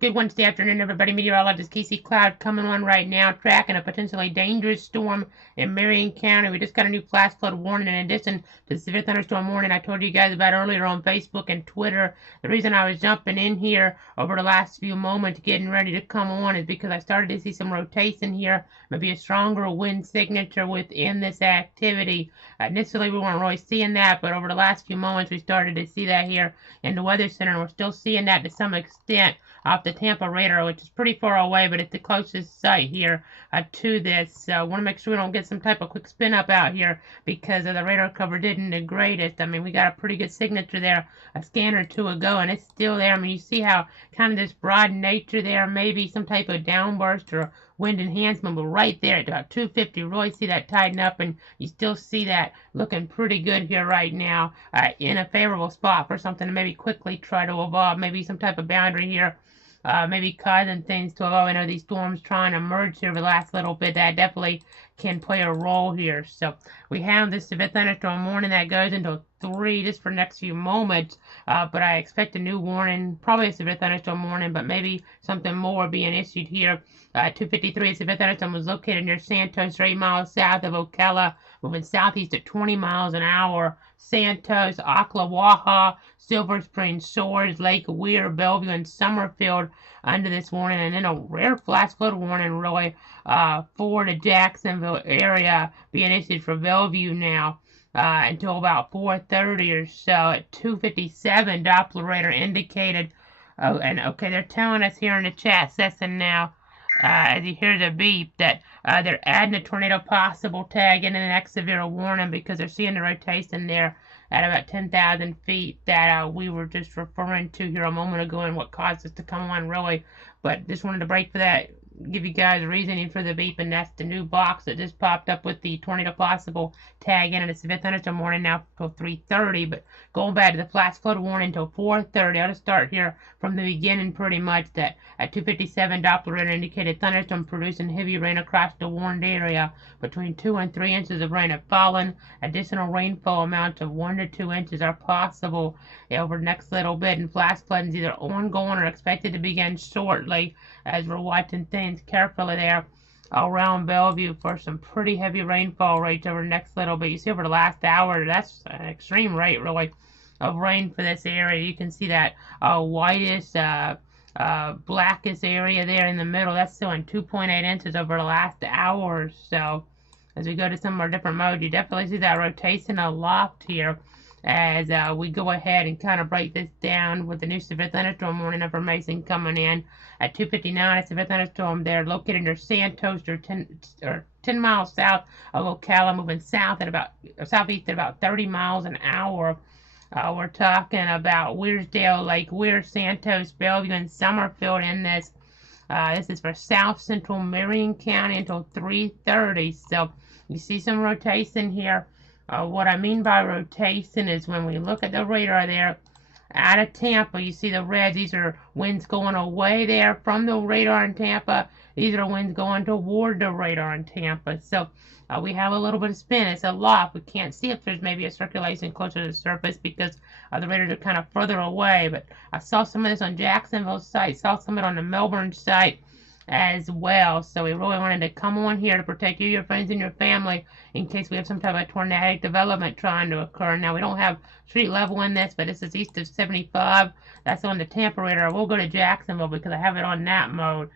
Good Wednesday afternoon, everybody. Meteorologist Casey Cloud coming on right now, tracking a potentially dangerous storm in Marion County. We just got a new flash flood warning in addition to the severe thunderstorm warning I told you guys about earlier on Facebook and Twitter. The reason I was jumping in here over the last few moments, getting ready to come on, is because I started to see some rotation here, maybe a stronger wind signature within this activity. Initially, we weren't really seeing that, but over the last few moments, we started to see that here in the Weather Center, and we're still seeing that to some extent off the Tampa radar, which is pretty far away, but it's the closest site here to this. So I want to make sure we don't get some type of quick spin up out here because the radar cover didn't the greatest. I mean, we got a pretty good signature there a scan or two ago, and it's still there. I mean, you see how kind of this broad nature there, maybe some type of downburst or wind enhancement, but right there at about 250, really see that tighten up, and you still see that looking pretty good here right now in a favorable spot for something to maybe quickly try to evolve, maybe some type of boundary here. Maybe causing things to evolve. I know these storms trying to merge here the last little bit. That definitely can play a role here. So we have this severe thunderstorm warning that goes into 3 just for the next few moments. But I expect a new warning, probably a severe thunderstorm warning, but maybe something more being issued here. 253, a severe thunderstorm was located near Santos, 8 miles south of Ocala, moving southeast at 20 miles an hour. Santos, Ocklawaha, Silver Spring, Shores, Lake Weir, Bellevue, and Summerfield under this warning, and then a rare flash flood warning really for the Jacksonville area being issued for Bellevue now until about 4:30 or so. At 2:57, Doppler radar indicated, and okay, they're telling us here in the chat session now, as you hear the beep, that they're adding a tornado possible tag into the next severe warning because they're seeing the rotation there at about 10,000 feet that we were just referring to here a moment ago and what caused us to come on really. But just wanted to break for that, give you guys reasoning for the beep, and that's the new box that just popped up with the tornado possible tag in, and it's severe thunderstorm warning now till 3:30. But going back to the flash flood warning until 4:30, I'll just start here from the beginning pretty much. That at 2:57, Doppler radar indicated thunderstorm producing heavy rain across the warned area. Between 2 and 3 inches of rain have fallen. Additional rainfall amounts of 1 to 2 inches are possible over the next little bit, and flash flooding is either ongoing or expected to begin shortly, as we're watching things carefully there around Bellevue for some pretty heavy rainfall rates over the next little bit. You see over the last hour, that's an extreme rate really of rain for this area. You can see that whitish, blackest area there in the middle. That's showing 2.8 inches over the last hour or so. As we go to some more different modes, you definitely see that rotation aloft here as we go ahead and kind of break this down with the new severe thunderstorm warning information coming in. At 2:59, a severe thunderstorm there located near Santos, or 10 miles south of Ocala, moving south at southeast at about 30 miles an hour. We're talking about Weirsdale, Lake Weir, Santos, Bellevue, and Summerfield in this. This is for south central Marion County until 3:30. So you see some rotation here. What I mean by rotation is when we look at the radar there out of Tampa, you see the reds. These are winds going away there from the radar in Tampa. These are winds going toward the radar in Tampa. So we have a little bit of spin. It's a loft. We can't see if there's maybe a circulation closer to the surface because the radars are kind of further away. But I saw some of this on Jacksonville's site, saw some of it on the Melbourne site as well. So we really wanted to come on here to protect you, your friends, and your family in case we have some type of tornadic development trying to occur. Now, we don't have street level in this, but this is east of 75. That's on the Tampa radar. We'll go to Jacksonville because I have it on that mode.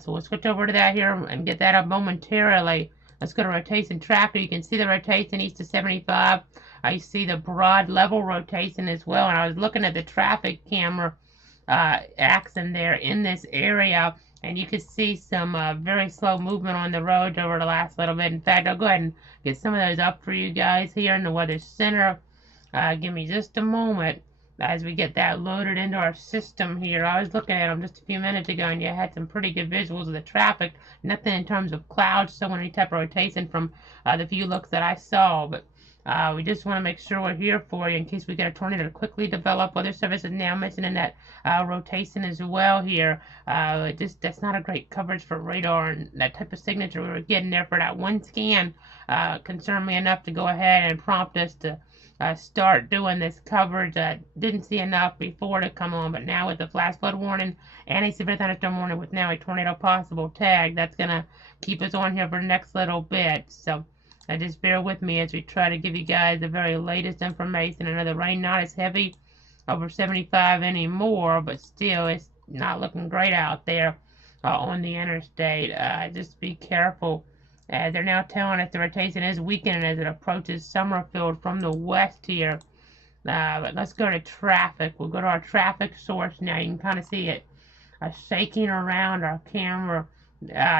So we'll switch over to that here and get that up momentarily. Let's go to rotation tracker. You can see the rotation east of 75. You see the broad level rotation as well. And I was looking at the traffic camera axis there in this area, and you can see some very slow movement on the roads over the last little bit. In fact, I'll go ahead and get some of those up for you guys here in the Weather Center. Give me just a moment as we get that loaded into our system here. I was looking at them just a few minutes ago, and you had some pretty good visuals of the traffic. Nothing in terms of clouds showing any type of rotation from the few looks that I saw, but we just want to make sure we're here for you in case we get a tornado to quickly develop. Weather Service is now mentioning that rotation as well here. That's not a great coverage for radar, and that type of signature we were getting there for that one scan concerned me enough to go ahead and prompt us to start doing this coverage. Didn't see enough before to come on, but now with the flash flood warning and a severe thunderstorm warning with now a tornado possible tag, that's going to keep us on here for the next little bit. So just bear with me as we try to give you guys the very latest information. I know the rain not as heavy over 75 anymore, but still it's not looking great out there on the interstate. Just be careful. They're now telling us the rotation is weakening as it approaches Summerfield from the west here. But let's go to traffic. We'll go to our traffic source now. You can kind of see it shaking around our camera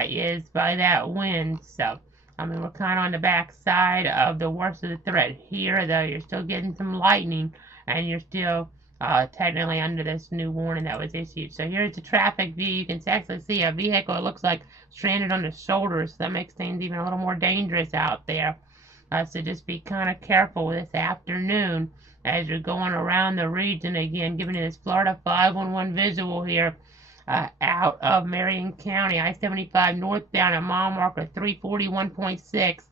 is by that wind. So, I mean, we're kind of on the back side of the worst of the threat here, though. You're still getting some lightning, and you're still technically under this new warning that was issued. So here's the traffic view. You can actually see a vehicle, it looks like, stranded on the shoulders. So that makes things even a little more dangerous out there. So just be kind of careful this afternoon as you're going around the region. Again, giving you this Florida 511 visual here out of Marion County. I-75 northbound at mile marker 341.6,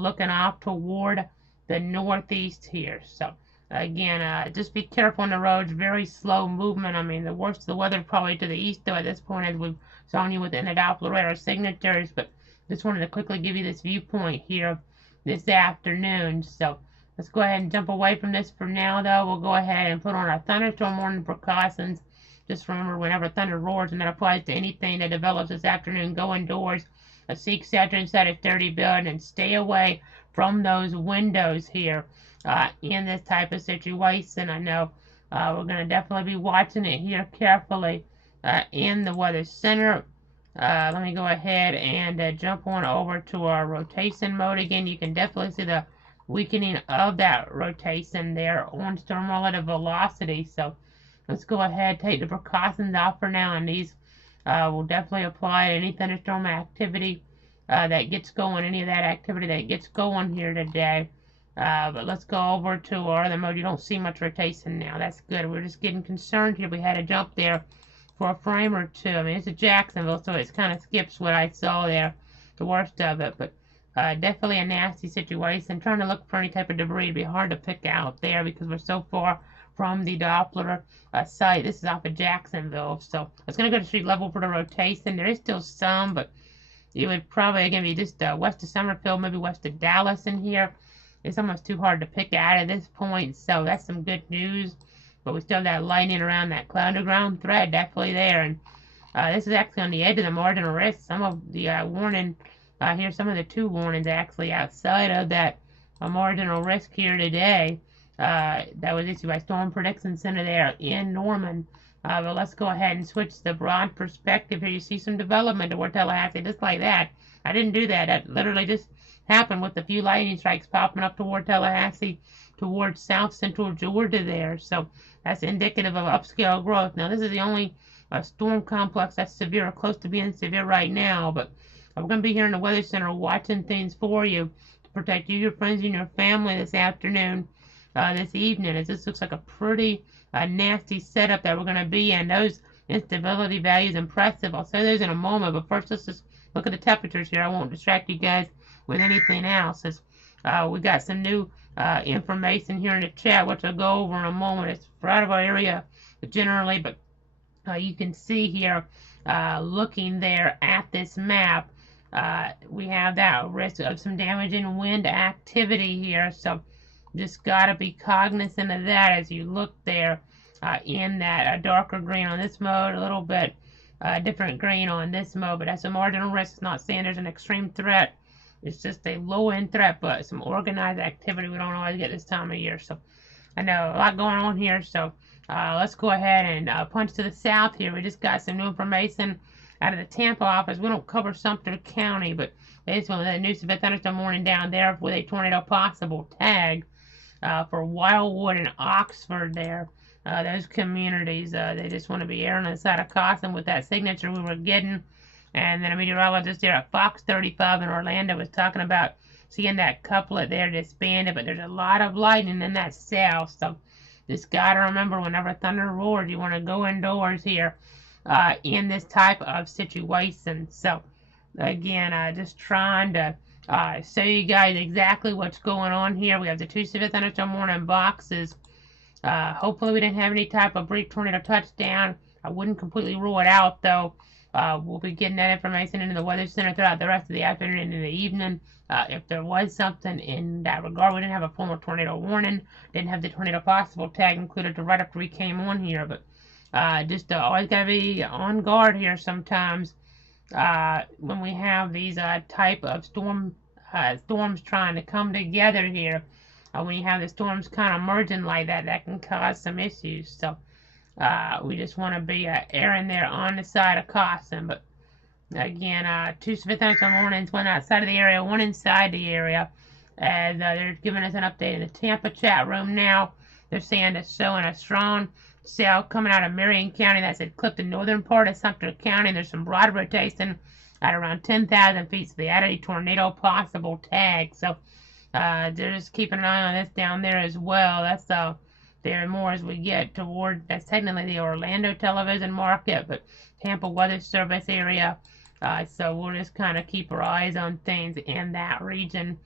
looking off toward the northeast here. So again, just be careful on the roads. Very slow movement. I mean, the worst of the weather probably to the east, though, at this point, as we've shown you within the Doppler radar signatures. But just wanted to quickly give you this viewpoint here this afternoon. So let's go ahead and jump away from this for now, though. We'll go ahead and put on our thunderstorm warning precautions. Just remember, whenever thunder roars, and that applies to anything that develops this afternoon, go indoors, seek shelter inside a sturdy building, and stay away from those windows here. In this type of situation, I know we're going to definitely be watching it here carefully in the Weather Center. Let me go ahead and jump on over to our rotation mode again. You can definitely see the weakening of that rotation there on storm relative velocity. So let's go ahead, take the precautions off for now, and these will definitely apply to any thunderstorm activity that gets going, any of that activity that gets going here today. But let's go over to our other mode. You don't see much rotation now. That's good. We're just getting concerned here. We had to jump there for a frame or two. I mean, it's a Jacksonville, so it kind of skips what I saw there, the worst of it. But definitely a nasty situation. Trying to look for any type of debris would be hard to pick out there because we're so far from the Doppler site. This is off of Jacksonville. So it's going to go to street level for the rotation. There is still some, but it would probably, again, be just west of Summerfield, maybe west of Dallas in here. It's almost too hard to pick out at this point, so that's some good news. But we still have that lightning around that cloud-to-ground thread, definitely there. And this is actually on the edge of the marginal risk. Some of the warning, here, some of the two warnings actually outside of that marginal risk here today. That was issued by Storm Prediction Center there in Norman. But let's go ahead and switch the broad perspective here. You see some development toward Tallahassee, just like that. I didn't do that. That literally just happened with a few lightning strikes popping up toward Tallahassee, towards south central Georgia there. So that's indicative of upscale growth. Now, this is the only storm complex that's severe or close to being severe right now. But we're going to be here in the Weather Center watching things for you to protect you, your friends, and your family this afternoon, this evening, as this looks like a pretty nasty setup that we're going to be in. Those instability values impressive. I'll say those in a moment, but first let's just look at the temperatures here. I won't distract you guys with anything else. As we got some new information here in the chat, which I'll go over in a moment. It's for out of our area generally, but you can see here, looking there at this map, we have that risk of some damaging wind activity here. So just got to be cognizant of that as you look there in that darker green on this mode, a little bit different green on this mode, but that's a marginal risk. It's not saying there's an extreme threat. It's just a low-end threat, but some organized activity we don't always get this time of year. So I know a lot going on here. So let's go ahead and punch to the south here. We just got some new information out of the Tampa office. We don't cover Sumter County, but they just wanted that new severe thunderstorm warning down there with a tornado possible tag for Wildwood and Oxford there. Those communities, they just want to be erring on the side of caution with that signature we were getting. And then a meteorologist there at Fox 35 in Orlando was talking about seeing that couplet there disbanded, but there's a lot of lightning in that south. So just got to remember, whenever thunder roars, you want to go indoors here in this type of situation. So Again, just trying to show you guys exactly what's going on here. We have the two severe thunderstorm warning boxes. Hopefully we didn't have any type of brief tornado touchdown. I wouldn't completely rule it out, though. We'll be getting that information into the Weather Center throughout the rest of the afternoon and in the evening. If there was something in that regard, we didn't have a formal tornado warning. Didn't have the tornado possible tag included right after we came on here. But just always got to be on guard here sometimes when we have these type of storms trying to come together here. When you have the storms kind of merging like that, that can cause some issues. So we just want to be erring there on the side of caution. But again, two severe thunderstorm warnings, one outside of the area, one inside the area. As they're giving us an update in the Tampa chat room now. They're saying it's showing a strong cell coming out of Marion County that's eclipsed the northern part of Sumter County. There's some broad rotation at around 10,000 feet, so they added a tornado possible tag. So they're just keeping an eye on this down there as well. That's there more as we get toward, that's technically the Orlando television market, but Tampa Weather Service area. So we'll just kind of keep our eyes on things in that region,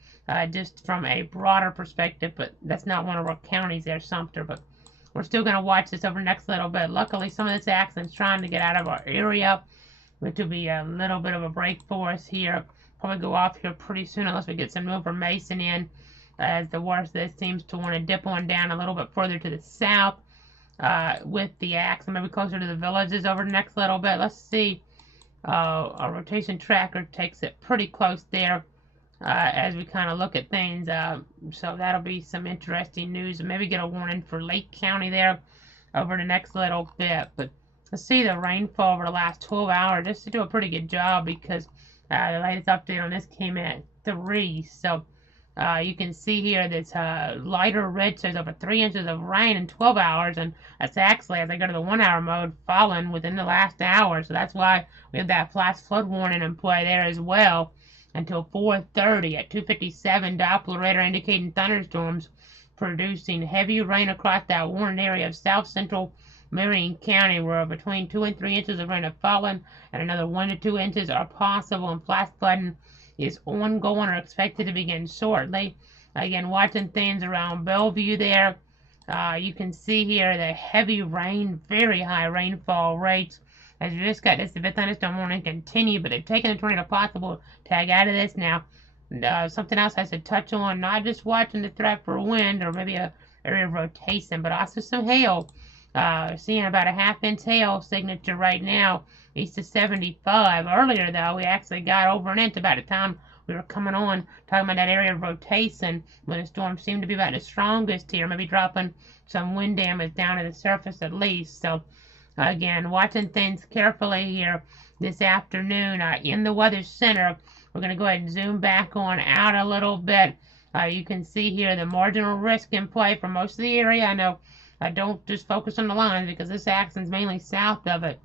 just from a broader perspective. But that's not one of our counties there, Sumter. But we're still going to watch this over the next little bit. Luckily, some of this action's trying to get out of our area, which will be a little bit of a break for us here. Probably go off here pretty soon unless we get some new information in, as the worst of this seems to want to dip on down a little bit further to the south with the action, maybe closer to the villages over the next little bit. Let's see. Our rotation tracker takes it pretty close there as we kind of look at things. So that'll be some interesting news, and maybe get a warning for Lake County there over the next little bit. But let's see the rainfall over the last 12 hours. Just to do a pretty good job, because the latest update on this came at 3. So you can see here this lighter red says over 3 inches of rain in 12 hours, and that's actually, as I go to the 1 hour mode, fallen within the last hour. So that's why we have that flash flood warning in play there as well until 4:30. At 2:57, Doppler radar indicating thunderstorms producing heavy rain across that warned area of south central Marion County, where between 2 and 3 inches of rain have fallen, and another 1 to 2 inches are possible, and flash flooding is ongoing or expected to begin shortly. Again, watching things around Bellevue there. You can see here the heavy rain, very high rainfall rates. As you just got this, the thunderstorm warning continue, but they've taken the tornado possible tag out of this now. Something else I should touch on, not just watching the threat for wind or maybe a area of rotation, but also some hail. Seeing about a ½ inch hail signature right now, east of 75. Earlier, though, we actually got over an inch about the time we were coming on, talking about that area of rotation when the storm seemed to be about the strongest here, maybe dropping some wind damage down to the surface at least. So, again, watching things carefully here this afternoon in the Weather Center. We're going to go ahead and zoom back on out a little bit. You can see here the marginal risk in play for most of the area. I know I don't just focus on the lines because this action's mainly south of it.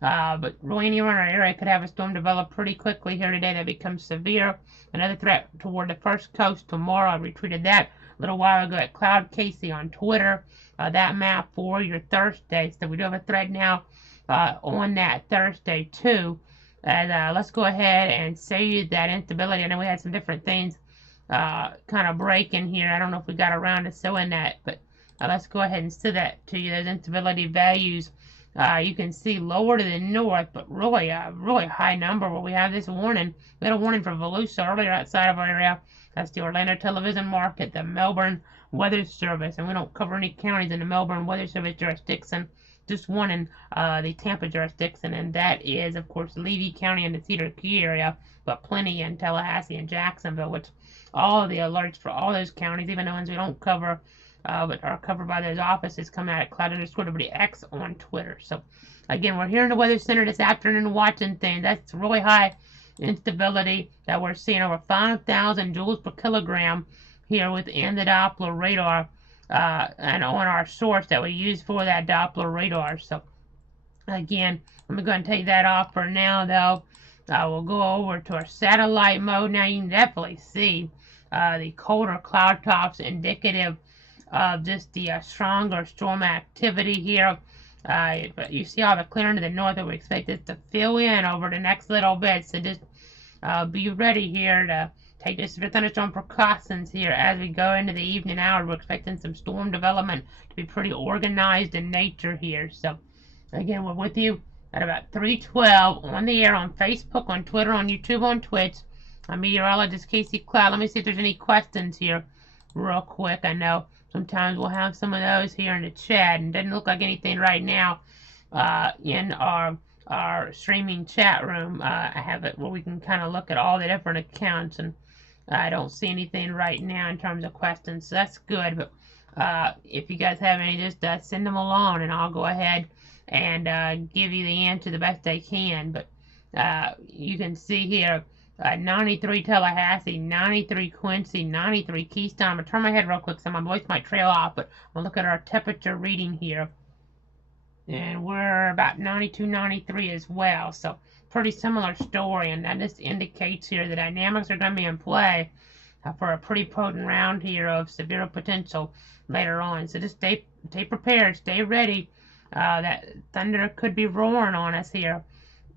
But really anywhere in our area could have a storm develop pretty quickly here today that becomes severe. Another threat toward the first coast tomorrow. I retweeted that a little while ago at Cloud Casey on Twitter. That map for your Thursday. So we do have a threat now on that Thursday too. And let's go ahead and see that instability. I know we had some different things kind of breaking here. I don't know if we got around to showing that, but let's go ahead and see that to you. Those instability values. You can see lower to the north, but really a really high number where we have this warning. We had a warning for Volusia earlier outside of our area. That's the Orlando television market, the Melbourne Weather Service, and we don't cover any counties in the Melbourne Weather Service jurisdiction, just one in the Tampa jurisdiction, and that is, of course, Levy County and the Cedar Key area, but plenty in Tallahassee and Jacksonville, which all of the alerts for all those counties, even the ones we don't cover, but are covered by those offices, come out at Cloud_WX on Twitter. So, again, we're here in the Weather Center this afternoon watching things. That's really high instability that we're seeing, over 5,000 joules per kilogram here within the Doppler radar and on our source that we use for that Doppler radar. So, again, I'm going to take that off for now, though. We'll go over to our satellite mode. Now, you can definitely see the colder cloud tops indicative of just the stronger storm activity here. But you see all the clearing to the north that we expect this to fill in over the next little bit. So just be ready here to take the severe thunderstorm precautions here as we go into the evening hour. We're expecting some storm development to be pretty organized in nature here. So, again, we're with you at about 3:12 on the air on Facebook, on Twitter, on YouTube, on Twitch. I'm meteorologist Casey Cloud. Let me see if there's any questions here real quick. I know sometimes we'll have some of those here in the chat, and it doesn't look like anything right now in our streaming chat room. I have it where we can kind of look at all the different accounts, and I don't see anything right now in terms of questions, so that's good. But if you guys have any, just send them along, and I'll go ahead and give you the answer the best I can. But you can see here, 93 Tallahassee, 93 Quincy, 93 Keystone. I'm going to turn my head real quick so my voice might trail off, but we'll look at our temperature reading here. And we're about 92, 93 as well. So pretty similar story, and that just indicates here the dynamics are going to be in play for a pretty potent round here of severe potential later on. So just stay prepared, stay ready. That thunder could be roaring on us here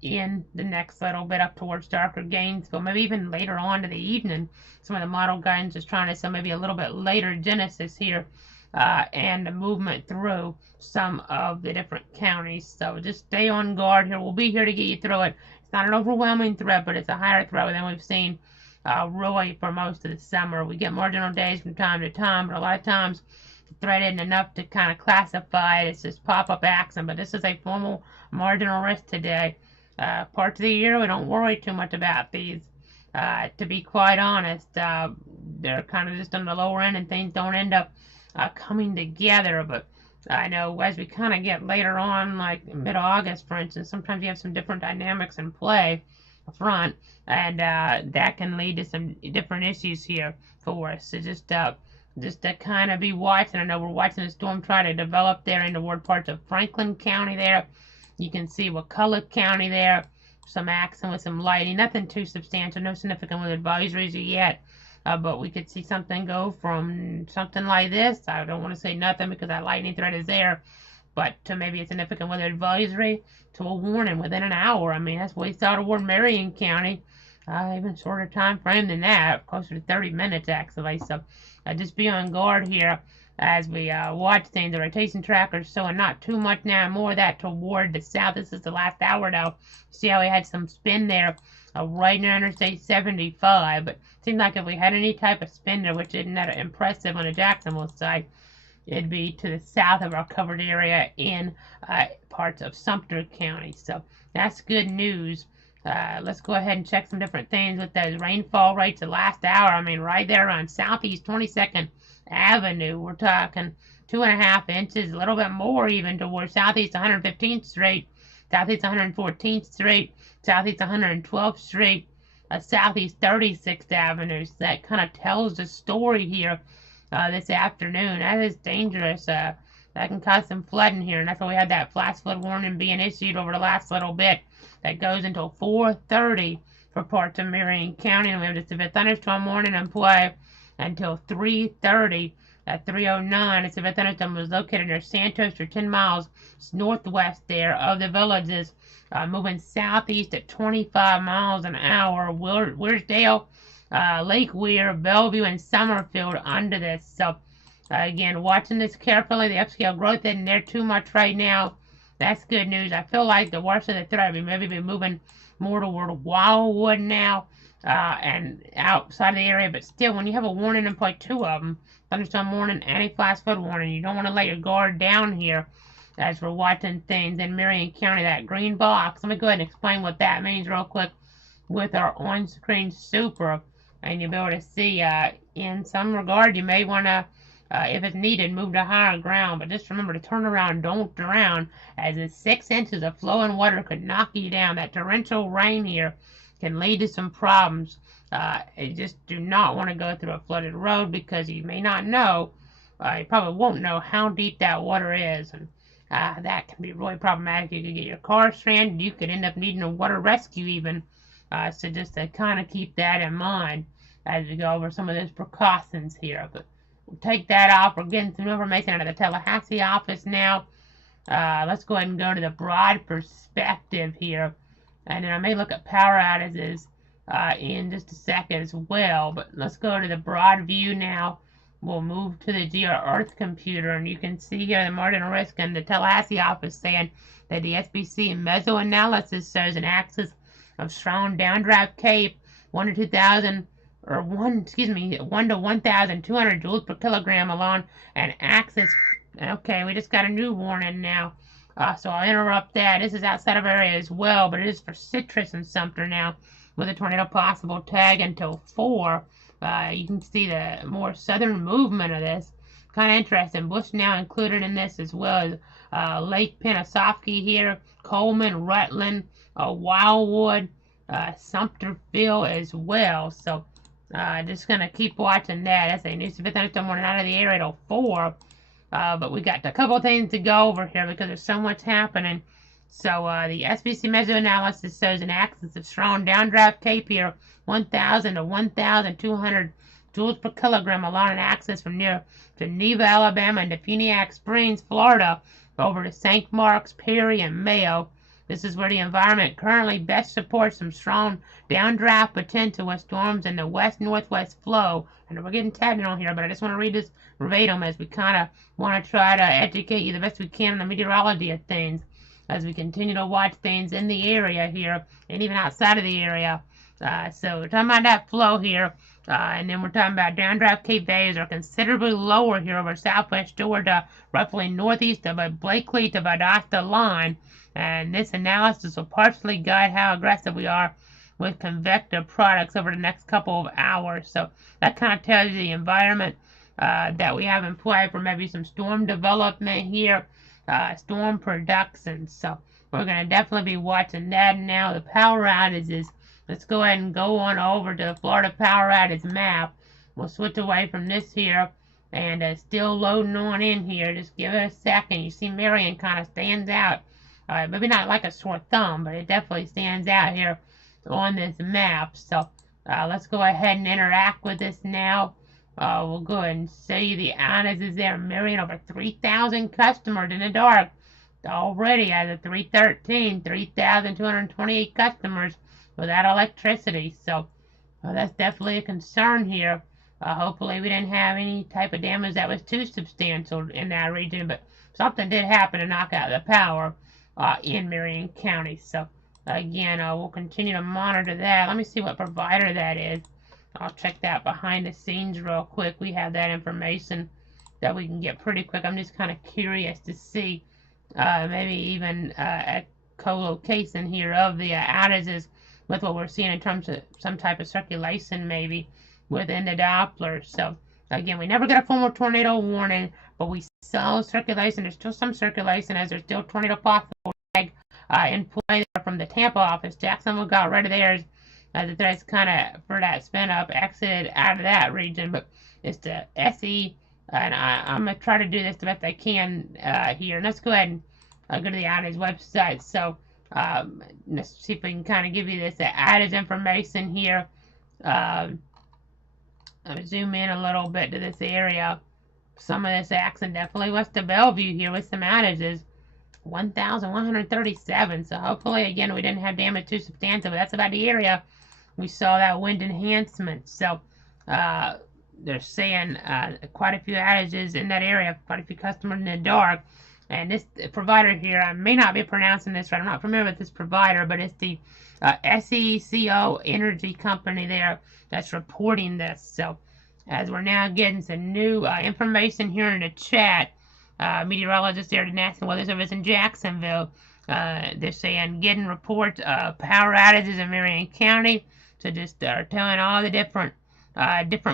in the next little bit up towards darker Gainesville, maybe even later on to the evening. Some of the model guidance is trying to say maybe a little bit later Genesis here, and the movement through some of the different counties. So just stay on guard here. We'll be here to get you through it. It's not an overwhelming threat, but it's a higher threat than we've seen really for most of the summer. We get marginal days from time to time, but a lot of times the threat isn't enough to kind of classify it. It's just pop-up accident, but this is a formal marginal risk today. Parts of the year we don't worry too much about these. To be quite honest, they're kind of just on the lower end, and things don't end up coming together. But I know as we kind of get later on, like mid-August, for instance, sometimes you have some different dynamics in play up front, and that can lead to some different issues here for us. So just to kind of be watching. I know we're watching the storm try to develop there in toward parts of Franklin County there. You can see Wakulla County there, some action with some lightning, nothing too substantial, no significant weather advisories yet. But we could see something go from something like this. I don't want to say nothing because that lightning threat is there, but to maybe a significant weather advisory to a warning within an hour. I mean, that's what we saw toward Marion County. Even shorter time frame than that, closer to 30 minutes actually. So just be on guard here as we watch things. The rotation tracker's showing not too much now, more of that toward the south. This is the last hour though. See how we had some spin there right near Interstate 75, but it seems like if we had any type of spin there, which isn't that impressive on the Jacksonville side, it'd be to the south of our covered area in parts of Sumter County. So that's good news. Let's go ahead and check some different things with those rainfall rates the last hour. I mean, right there on Southeast 22nd Avenue, we're talking 2.5 inches, a little bit more even towards Southeast 115th Street, Southeast 114th Street, Southeast 112th Street, Southeast 36th Avenue. So that kind of tells the story here this afternoon. That is dangerous. That can cause some flooding here, and that's why we had that flash flood warning being issued over the last little bit. That goes until 4:30 for parts of Marion County, and we have the severe thunderstorm warning in play until 3:30. At 3:09, a severe thunderstorm was located near Santos, or 10 miles northwest there of the villages, moving southeast at 25 miles an hour. Wearsdale, Lake Weir, Bellevue, and Summerfield under this. So again, watching this carefully. The upscale growth isn't there too much right now. That's good news. I feel like the worst of the threat, we maybe be moving more toward Wildwood now and outside of the area. But still, when you have a warning in play, two of them, thunderstorm warning and a flash flood warning, you don't want to let your guard down here as we're watching things in Marion County. That green box, let me go ahead and explain what that means real quick with our on-screen super. And you'll be able to see in some regard, you may want to, if it's needed, move to higher ground. But just remember to turn around, don't drown, as the 6 inches of flowing water could knock you down. That torrential rain here can lead to some problems. You just do not want to go through a flooded road because you may not know, you probably won't know how deep that water is. And that can be really problematic. You could get your car stranded. You could end up needing a water rescue even. So just to kind of keep that in mind as we go over some of those precautions here. But we'll take that off. We're getting some information out of the Tallahassee office now. Let's go ahead and go to the broad perspective here. And then I may look at power outages in just a second as well. But let's go to the broad view now. We'll move to the Geo-Earth computer, and you can see here the marginal risk in the Tallahassee office saying that the SBC mesoanalysis shows an axis of strong downdraft cape 1 to 2,000 or 1 to 1,200 joules per kilogram along an axis. Okay, we just got a new warning now. So I'll interrupt that. This is outside of our area as well, but it is for Citrus and Sumter now, with a tornado possible tag until 4. You can see the more southern movement of this. Kind of interesting. Bush now included in this as well as Lake Pennsauken here, Coleman, Rutland, Wildwood, Sumterville as well. So just going to keep watching that. That's a new severe thunderstorm warning out of the area till 4. But we got a couple things to go over here because there's so much happening. So the SBC mesoanalysis shows an axis of strong downdraft cape here, 1,000 to 1,200 joules per kilogram along an axis from near Geneva, Alabama, and to Puniac Springs, Florida, over to St. Marks, Perry, and Mayo. This is where the environment currently best supports some strong downdraft potential with storms in the west-northwest flow. And we're getting technical here, but I just want to read this verbatim as we kind of want to try to educate you the best we can on the meteorology of things as we continue to watch things in the area here and even outside of the area. So we're talking about that flow here, and then we're talking about downdraft cape values are considerably lower here over southwest Georgia, roughly northeast of a Blakely to Valdosta line. And this analysis will partially guide how aggressive we are with convective products over the next couple of hours. So that kind of tells you the environment that we have in play for maybe some storm development here, storm production. So we're going to definitely be watching that now. The power outages. Let's go ahead and go on over to the Florida power outage map. We'll switch away from this here and still loading on in here. Just give it a second. You see Marion kind of stands out. Maybe not like a sore thumb, but it definitely stands out here on this map. So let's go ahead and interact with this now. We'll go ahead and show you the outages there. Marion, over 3,000 customers in the dark already as of 3/13, 3,228 customers without electricity. So that's definitely a concern here. Hopefully we didn't have any type of damage that was too substantial in that region, but something did happen to knock out the power in Marion County. So again, we'll continue to monitor that. Let me see what provider that is. I'll check that behind the scenes real quick. We have that information that we can get pretty quick. I'm just kind of curious to see maybe even a co-location here of the outages with what we're seeing in terms of some type of circulation maybe within the Doppler. So again, we never got a formal tornado warning, but we saw circulation. There's still some circulation as there's still tornado possible in play there from the Tampa office. Jacksonville got rid of theirs as the threats kind of for that spin up exited out of that region, but it's the SE, and I'm going to try to do this the best I can here. Let's go ahead and go to the outage website. So let's see if we can kind of give you this outage information here. I'll zoom in a little bit to this area. Some of this action definitely was to Bellevue here with some outages. 1,137. So hopefully, again, we didn't have damage too substantial, but that's about the area we saw that wind enhancement. So they're saying quite a few outages in that area, quite a few customers in the dark. And this provider here, I may not be pronouncing this right. I'm not familiar with this provider, but it's the SECO Energy Company there that's reporting this. So as we're now getting some new information here in the chat, meteorologists there at the National Weather Service in Jacksonville, they're saying getting reports of power outages in Marion County. So just telling all the different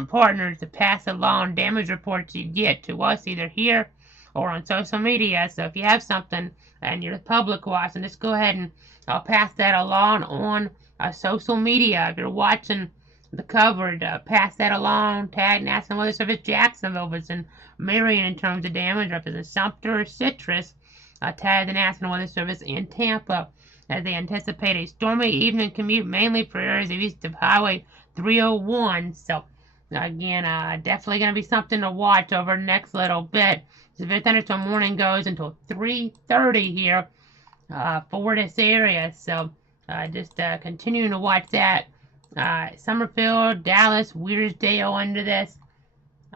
partners to pass along damage reports you get to us either here or on social media. So if you have something and you're the public watching, just go ahead and I'll pass that along on social media. If you're watching the coverage, pass that along, tag National Weather Service Jacksonville if it's in Marion in terms of damage, or if it's in Sumter or Citrus, tag the National Weather Service in Tampa as they anticipate a stormy evening commute mainly for areas east of Highway 301. So again, definitely going to be something to watch over the next little bit. Severe thunderstorm warning goes until 3:30 here for this area. So just continuing to watch that Summerfield, Dallas, Weirsdale under this.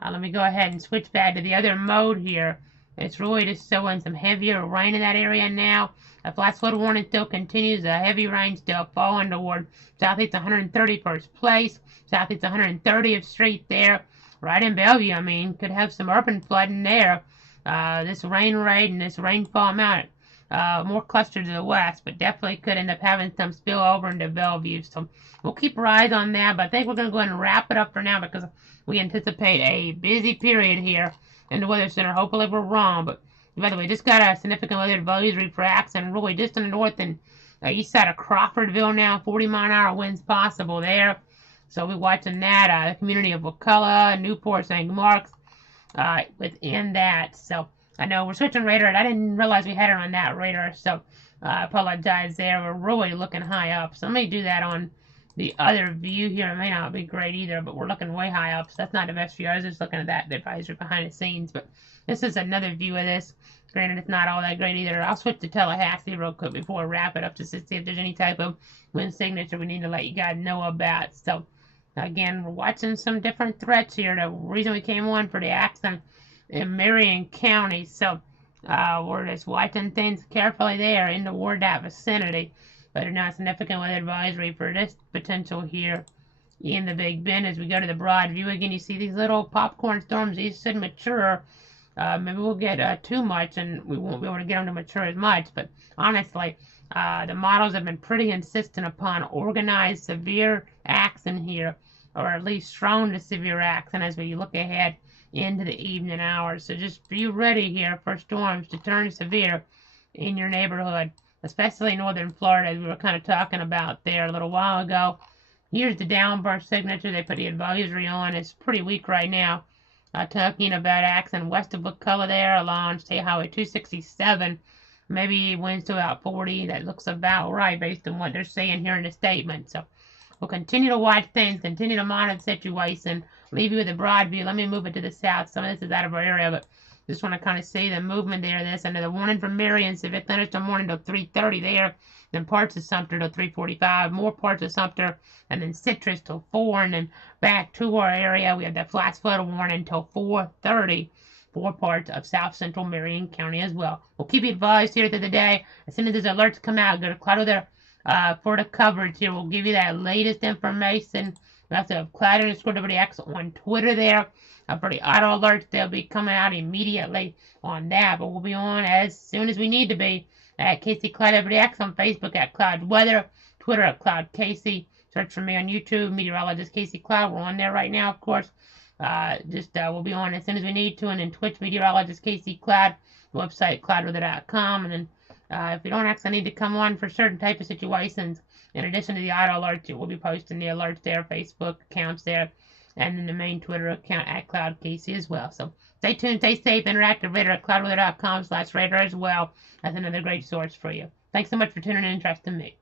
Let me go ahead and switch back to the other mode here. It's really just showing some heavier rain in that area now. The flash flood warning still continues. The heavy rain still falling toward southeast 131st place, southeast 130th Street there, right in Bellevue. I mean, could have some urban flooding there. This rain rate and this rainfall amount more clustered to the west, but definitely could end up having some spill over into Bellevue. So we'll keep our eyes on that, but I think we're going to go ahead and wrap it up for now because we anticipate a busy period here in the Weather Center. Hopefully we're wrong, but by the way, just got a significant weather advisory for accident really just in the north and east side of Crawfordville now. 40-mile-an-hour winds possible there. So we're watching that. The community of Wakulla, Newport, St. Mark's within that. So I know we're switching radar, and I didn't realize we had it on that radar, so I apologize there. We're really looking high up. So let me do that on the other view here. It may not be great either, but we're looking way high up, so that's not the best view. I was just looking at that advisory behind the scenes, but this is another view of this. Granted, it's not all that great either. I'll switch to Tallahassee real quick before we wrap it up just to see if there's any type of wind signature we need to let you guys know about. So, again, we're watching some different threats here. The reason we came on for the accident in Marion County, so we're just watching things carefully there in toward that vicinity. But there's not significant weather advisory for this potential here in the Big Bend. As we go to the broad view again, you see these little popcorn storms. These should mature. Maybe we'll get too much and we won't be able to get them to mature as much, but honestly, the models have been pretty insistent upon organized severe action here, or at least strong to severe action as we look ahead into the evening hours. So just be ready here for storms to turn severe in your neighborhood, especially northern Florida, as we were kind of talking about there a little while ago. Here's the downburst signature. They put the advisory on. It's pretty weak right now. Talking about action west of Wakulla there along State Highway 267. Maybe winds to about 40. That looks about right based on what they're saying here in the statement. So we'll continue to watch things, continue to monitor the situation. Leave you with a broad view. Let me move it to the south. Some of this is out of our area, but just want to kind of see the movement there. This under the warning from Marion, severe thunderstorm warning till 3:30 there. Then parts of Sumter till 3:45. More parts of Sumter, and then Citrus till 4. And then back to our area, we have that flash flood warning till 4:30. 4 parts of South Central Marion County as well. We'll keep you advised here through the day. As soon as those alerts come out, go to Cloud Weather for the coverage here. We'll give you that latest information. We also have Cloud_WX on Twitter there. For the auto alerts, they'll be coming out immediately on that. But we'll be on as soon as we need to be at KC Cloud_WX on Facebook at Cloud Weather, Twitter at Cloud Casey. Search for me on YouTube, meteorologist Casey Cloud. We're on there right now, of course. We'll be on as soon as we need to. And then Twitch, meteorologist Casey Cloud, website cloudweather.com. And then if you don't actually need to come on for certain type of situations, in addition to the auto alerts, we'll be posting the alerts there, Facebook accounts there, and then the main Twitter account at Cloud Casey as well. So stay tuned, stay safe, interactive radar at cloudweather.com/radar as well. That's another great source for you. Thanks so much for tuning in and trusting me.